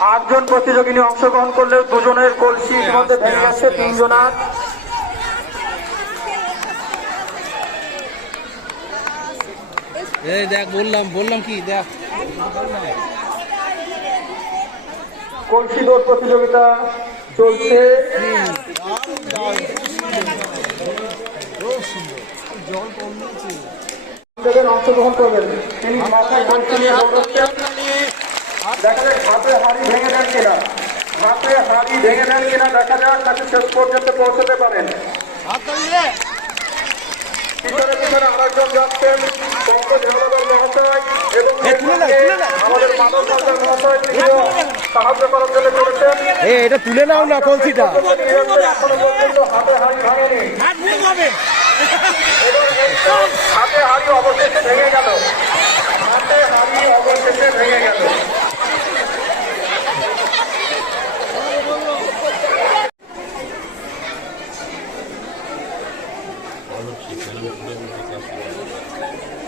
আটজন প্রতিযোগিনী অংশগ্রহণ করলেও দুজনের কলসি ইতিমধ্যে ভেঙে গেছে তিনজনার। এই দেখ বললাম বললাম কি দেখ। কলসি দৌড় প্রতিযোগিতা চলছে। অংশগ্রহণ করবেন। তিনি মাথায় দেখা যাক হাতে হাড়ি ভেঙে দেন কিনা। হাতে হাড়ি ভেঙে দেন কিনা দেখা যাক তাকে শেষ পর্যন্ত পৌঁছতে পারেন। পিছনে পিছনে আরেকজন যাচ্ছেন পঙ্কজ হেমদার মহাশয় এবং আমাদের মানব সরকার মহাশয় তিনিও সাহায্য করার জন্য চলেছেন। এটা তুলে নাও না কলসিটা। এখনও পর্যন্ত হাতে হাড়ি ভাঙেনি। হাতে হাড়ি অবশেষে economic development.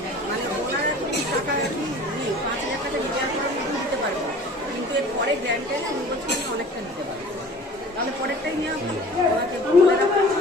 পরে গ্র্যান্ড টাইমে বছর অনেকটা নিতে পারবে তাহলে পরেরটাই নিয়ে আমাকে